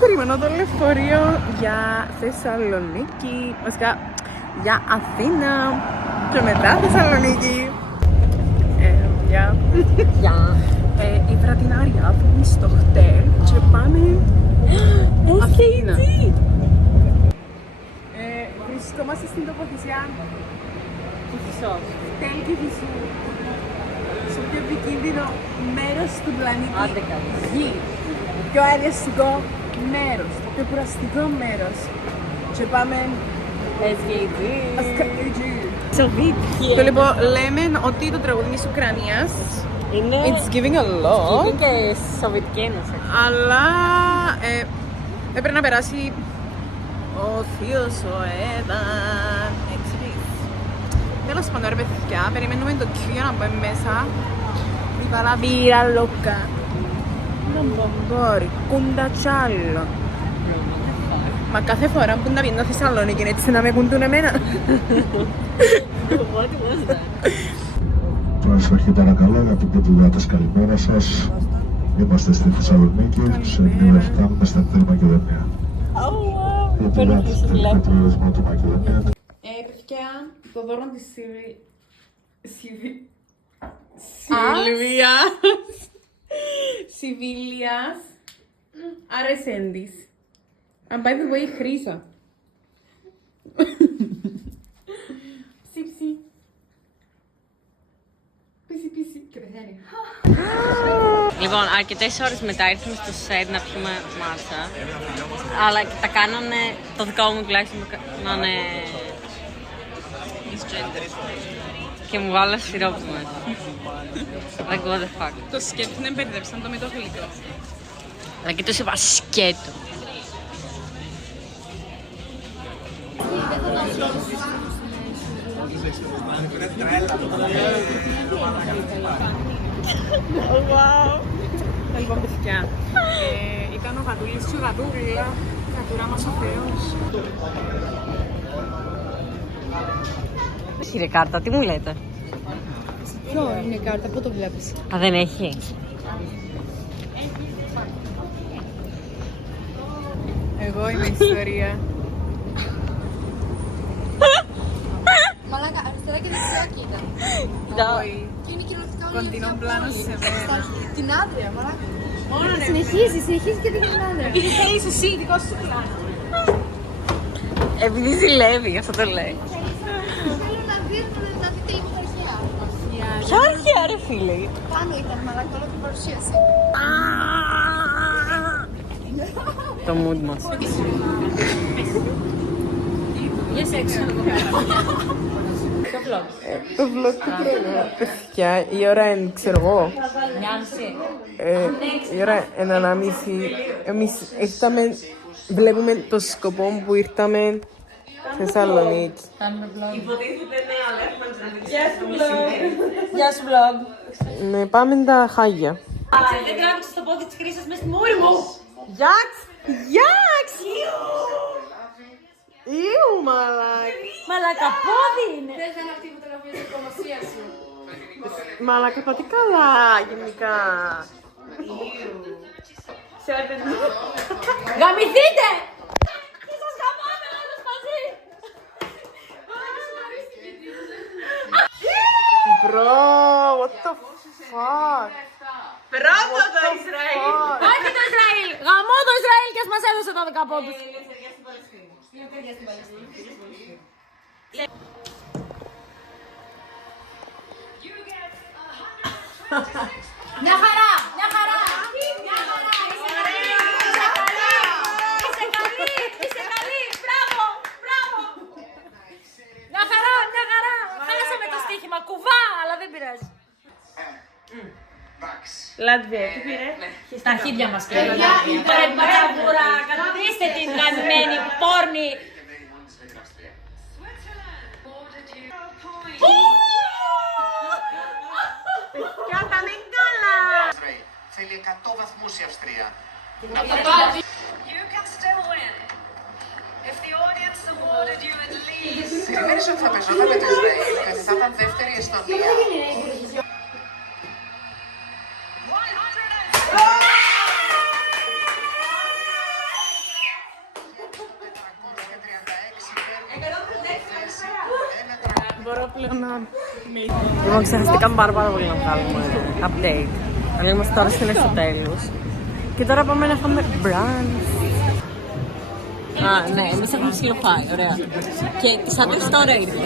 Περιμένω το λεωφορείο για Θεσσαλονίκη, βασικά για Αθήνα και μετά Θεσσαλονίκη. Η βραδινάρια φύγει στο χτέλ και πάμε Αθήνα. Βρισκόμαστε στην τοποθεσία Κηφισός. Χτέλ Κηφισού. Στο πιο επικίνδυνο μέρος του πλανήτη Γη. Το πιο αεριαστικό μέρος, το πιο κουραστικό μέρος. Και πάμε SKG. Το λοιπόν λέμε ότι το τραγούδι της Ουκρανίας είναι It's giving a lot. Είναι και Σοβιετική Ένωση. Αλλά έπρεπε να περάσει ο θείος ο Έδαν. Τέλος πάντων ρε παιδιά, περιμένουμε το Q για να πάμε μέσα. Viva la vida loca. Non bombori, κουντατσάλο. Μα κάθε φορά που να πιένω Θεσσαλονίκη έτσι να με κουντούν εμένα. Προσοχή παρακαλώ, αγαπητοί πιλότες, καλημέρα σας. Είμαστε στη Θεσσαλονίκη, σε λίγο φτάνουμε στην Εθνική Μακεδονία. Οι πιλότες του τηλεορισμού του Μακεδονία. Παιδιά, το δώρο της Σιβίλιας άρεσεν της. And by the way, χρήσα. Ψήψη. Πίση και πεθαίνει. Λοιπόν, αρκετές ώρες μετά ήρθαμε στο σετ να πιούμε μάτσα. Αλλά και τα κάνανε, το δικό μου τουλάχιστον το κάνανε και μου βάλα σιρόπι μέσα. Like what the fuck. Το σκέτο δεν μπερδέψαν το με το γλυκό. Αλλά και τους είπα σκέτο. Wow. Λοιπόν παιδιά, ήταν ο Γατούλης και ο Γατούλα. Κατουρά μας ο Θεός. Έχει ρε κάρτα, τι μου λέτε? Ποιο είναι η κάρτα, πού το βλέπεις? Α, δεν έχει. Εγώ είμαι η ιστορία. Μαλάκα, αριστερά και δεξιά κοίτα. Όχι. Και είναι κυριολεκτικά όλοι Κοντινό πλάνο σε μένα. την άδεια, μαλάκα. Μόνο ρε. Συνεχίζει και δείχνει την άδεια. Επειδή θέλεις εσύ, δικό σου πλάνο. Επειδή ζηλεύει, αυτό το λέει. Θέλω να δείτε λίγο τα αρχαία. Ποια αρχαία ρε φίλε? Πάνω ήταν, μαλάκα, όλο την παρουσίαση. Το mood μας. Για σεξ. Το vlog του πρωινού. Παιδιά, η ώρα είναι, ξέρω εγώ. Η ώρα είναι 1:30. Εμείς ήρθαμε, βλέπουμε το σκοπό που ήρθαμε Θεσσαλονίκη. Γεια σου vlog. Ναι, πάμε τα Χάγια. Δεν τράβηξες το πόδι της Χρύσας μες στη μούρη μου. Γιάξ! Γιάξ! Ιου, μαλάκα! Μαλάκα πόδι είναι. Δεν ήταν αυτή η φωτογραφία της δικομοσίας σου. Μαλάκα, πάτε καλά, γενικά. Γαμηθείτε! Και σας γαμάμε όλους μαζί. Bro, what the fuck? Πρώτο το Ισραήλ! Όχι το Ισραήλ! Γαμώ το Ισραήλ και μας έδωσε τα 10 πόντους. Μια χαρά! Μια χαρά! Μια χαρά! Είσαι καλή! Είσαι καλή! Είσαι καλή! Μπράβο! Μπράβο! Μια χαρά! Μια χαρά! Χάσαμε το στοίχημα! Κουβά! Αλλά δεν πειράζει. Λάτβια, τι πήρε? Στα αρχίδια μας πήρε. Ρε μπατσαβούρα! Καταδείστε την γαμμένη πόρνη! Ποια τα μην καλά! Θέλει 100 βαθμούς η Αυστρία. Περιμένεις ότι θα πεζόταν με το Ισραήλ και ότι θα ήταν δεύτερη η Εστονία. Λοιπόν, ξεχαστήκαμε πάρα πολύ να βγάλουμε update. Αλλά είμαστε τώρα στην Αριστοτέλους. Και τώρα πάμε να φάμε brunch. Α, ναι, εμείς έχουμε ψιλοφάει, ωραία. Και τις άντρες τώρα ήρθε.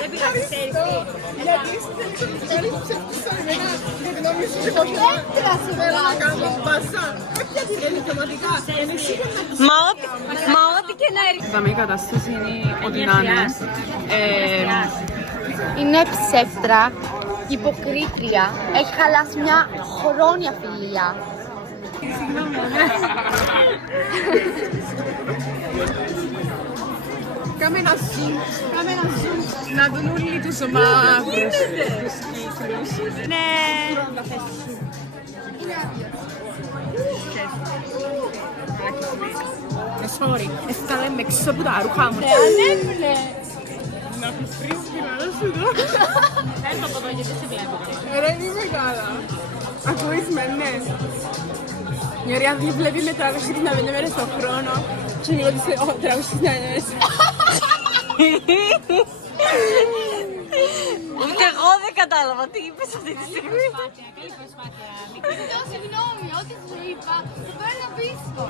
Δεν πειράζει, ξέρεις τι. Μα ό,τι και να έρθει. Τα η κατάσταση είναι ότι να είναι. Είναι ψεύτρα, υποκρίτρια, έχει χαλάσει μια χρόνια φιλία. Κάμε ένα zoom, να δουν όλοι τους μαύρους. Ναι. Sorry, έφυγα με έξω από τα ρούχα μου. Ανέβαινε. Να πεις φρίσκει να σου δω. Πες το από εδώ γιατί σε βλέπω. Ρε είμαι καλά. Ακούεις με, ναι. Η ωραία βλέπει με 365 μέρες το χρόνο και εγώ της λέω 365 μέρες. Ούτε εγώ δεν κατάλαβα τι είπες αυτή τη στιγμή. Καλή προσπάθεια. Ζητώ συγγνώμη, ό,τι σου είπα, το παίρνω πίσω.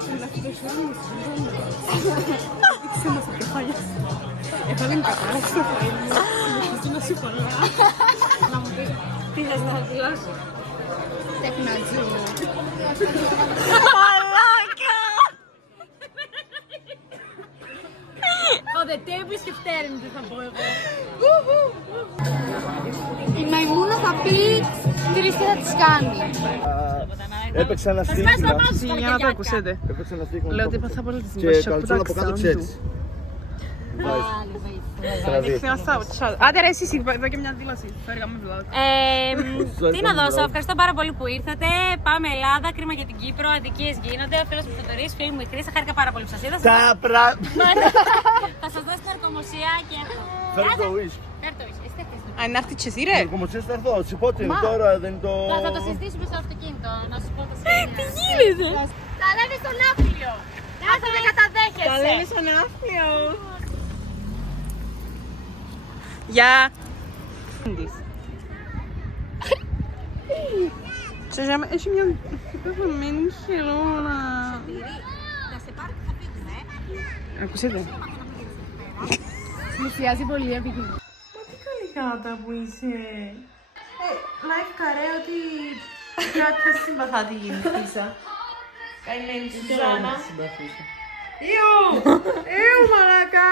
Δείξε μας τα κεφάλια. Έβαλε καλά στο φαΐλ. Συνεχίζει να σου πολλά. Να μου πεις τι θες να δηλώσω. Τεχνατζού. Μαλάκα! Ω, τι επισκεφτέρι μου τι θα πω εγώ. Η Μαϊμούνα θα πει τι ρίσκα θα της κάνει. Έπαιξε ένα στοίχημα. Για να το ακούσετε. Έπαιξε ένα στοίχημα. Λέω ότι έπαθα πολύ της Και μουσικής που καλτσούλα τα από κάτω ξάουν ξέρεις. του. Στραβή. Άντε ρε εσείς, εδώ και μια δήλωση. Φέρει με vlog. Τι να δώσω, ευχαριστώ πάρα πολύ που ήρθατε. Πάμε Ελλάδα, κρίμα για την Κύπρο, αδικίες γίνονται. Ο φίλος μου Θοδωρής, φίλη μου η Χρύσα, χάρηκα πάρα πολύ που σας είδα. Τα πράγματα. Θα σας δώσω την αρκομοσία και αυτό. Φέρνει το ουίσκι. Φέρ' το, εσύ θέλεις. Αν να έρθει και εσύ ρε. Κομμωτσίες θα έρθω. Σου πω τι είναι τώρα, δεν είναι το... Θα το συζητήσουμε στο αυτοκίνητο, να σου πω τα σχέδια. Τι γίνεται? Τα λέμε στον Ναύπλιο. Άστα δεν καταδέχεσαι. Τα λέμε στον Ναύπλιο. Γεια. Έχει μια πεθαμένη χελώνα. Να σε πάρω και θα φύγουμε. Ακούσετε. Πλησιάζει πολύ επικίνδυνο. Μα τι καλή γάτα που είσαι. Να ευκαρέ ότι κάτι συμπαθάτη γίνει Χρύσα. Καημένη Σουζάνα. Ιου μαλάκα,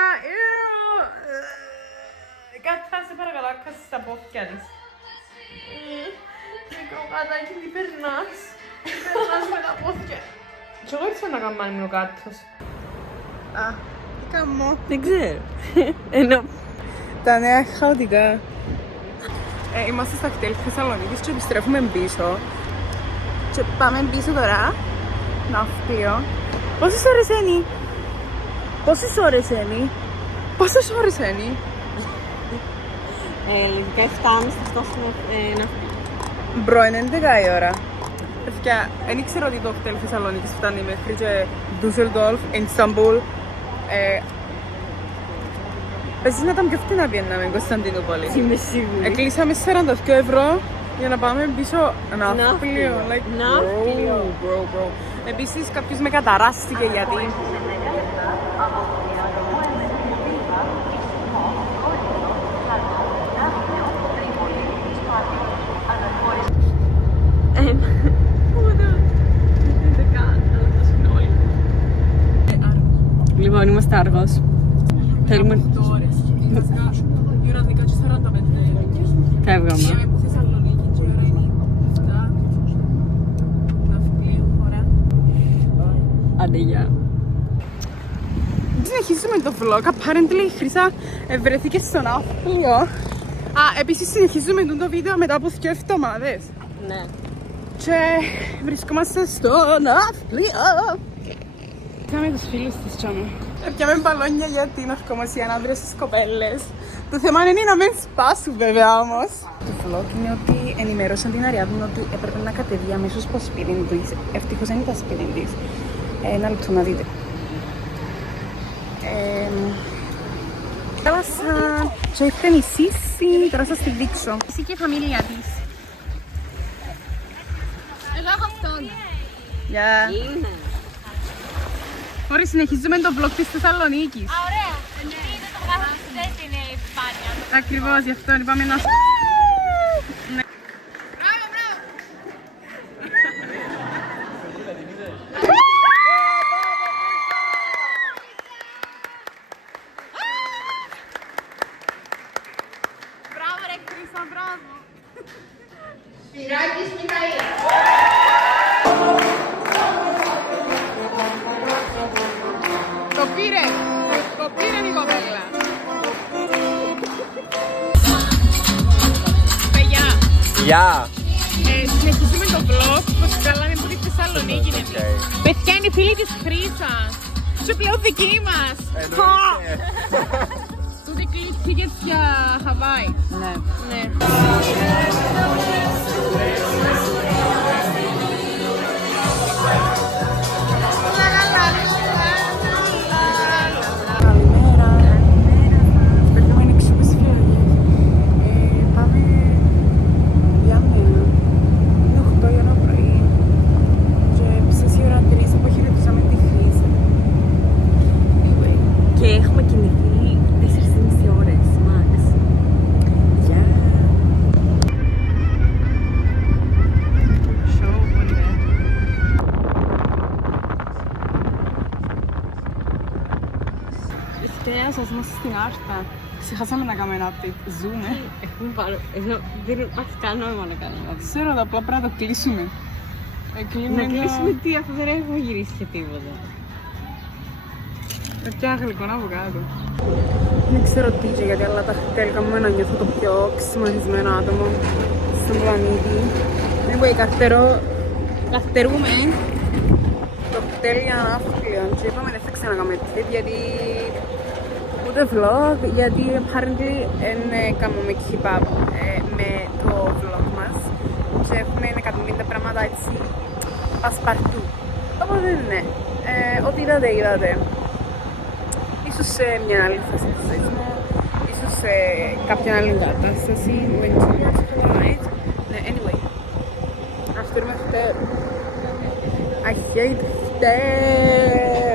κάτι θα σε παρακαλώ, κάτσε στα πόφια της. Μικρό κατάκι, τι περνάς. Περνάς με τα πόθια. Κι εγώ ήρθα να κάνω μάλλον ο κάτος. Α, τι κάνω. Δεν ξέρω. Ενώ Τα νέα χαοτικά. Είμαστε στα κτέλ Θεσσαλονίκης και επιστρέφουμε πίσω. Και πάμε πίσω τώρα. Ναύπλιο. Πόσες ώρες είναι? Πόσες ώρες είναι? Πόσες ώρες είναι? λογικά 7.30 θα φτάσουμε να φύγουμε. Μπρο, είναι 11 η ώρα. Παιδιά, δεν ήξερα ότι το κτέλ Θεσσαλονίκης φτάνει μέχρι και Ντούσελντορφ, Ινσταμπούλ. Εσείς να ήταν πιο φτηνά πιέναμε Κωνσταντινούπολη. Είμαι σίγουρη. Εκλείσαμε 42 ευρώ για να πάμε πίσω Ναύπλιο. Like, Ναύπλιο. bro. Επίσης κάποιος με καταράστηκε γιατί... Λοιπόν, είμαστε αργός. Θέλουμε... Η ώρα 10 και 45. Φεύγαμε. Πήγαμε από Θεσσαλονίκη και η ώρα είναι 7. Ναύπλιο, ωραία. Άντε, γεια. Συνεχίζουμε το vlog. Apparently η Χρύσα βρέθηκε στο Ναύπλιο. Επίσης συνεχίζουμε το βίντεο μετά από 2 εβδομάδες. Ναι. Και βρισκόμαστε στο Ναύπλιο. Κάμε τους φίλους της τσάμε. Πιάμε μπαλόνια για την ορκομοσία άντρες στις κοπέλες. Το θέμα είναι να μην σπάσουν βέβαια όμως. Το vlog είναι ότι ενημερώσαν την Αριάδνη ότι έπρεπε να κατεβεί αμέσως στο σπίτι της. Ευτυχώς δεν ήταν σπίτι της. Ένα λεπτό να δείτε. Έλασα και ήρθε η Σύση, τώρα θα στη δείξω. Εσύ και η φαμίλια της. Εγώ έχω αυτόν. Γεια. Ωραία, συνεχίζουμε το vlog της Θεσσαλονίκης. Α, ωραία. Επειδή δεν το βγάζαμε στην τέτοια επιφάνεια. Ακριβώς, γι' αυτό είπαμε να... Ναι. Μπράβο ρε Χρύσα, μπράβο. Σπυράκης Μιχαήλ. Το πήρε η κοπέλα. Παιδιά, Γεια! συνεχίζουμε το vlog πως βγάλαμε από τη Θεσσαλονίκη. Παιδιά είναι οι φίλοι της Χρύσας και πλέον δικοί μας. Τούτε κλείτσικες για Χαβάη. Ναι. Ναι. Καλημέρα. Περνούμε έξω από τις φιαλιές. Πάμε Λιάννενα. Είναι 8 η ώρα πρωί. Και ψες η ώρα 3 που χαιρετούσαμε τη Χρύσα. Anyway. Και έχουμε κινηθεί 4,5 ώρες, max. Γεια. Show πολύ. Ευταία σας είμαστε στην Άρτα. Ξεχάσαμε να κάνουμε ένα update. Ζούμε. Έχουμε πάρει. Δεν υπάρχει καν νόημα να κάνουμε αυτό. Ξέρω, απλά πρέπει να το κλείσουμε. Να κλείσουμε τι, αφού δεν έχουμε γυρίσει και τίποτα. Πια γλυκό από κάτω. Δεν ξέρω τι και γιατί, αλλά τελικά μου να νιώθω το πιο ξυμανισμένο άτομο στον πλανήτη. Anyway, καρτερούμε το κτέλ για ναύχλιον και είπαμε δεν θα ξανακάμε trip γιατί ούτε vlog, γιατί apparently δεν κάνουμε keep up με το vlog μας και έχουμε 150 πράγματα έτσι πασπαρτού. Οπότε ναι, ό,τι είδατε. Ίσως σε μια άλλη φάση της ζωής μου, ίσως σε κάποια άλλη κατάσταση, when you right? Ναι, anyway. Αυτό είναι χτέρ. I hate χτέρ.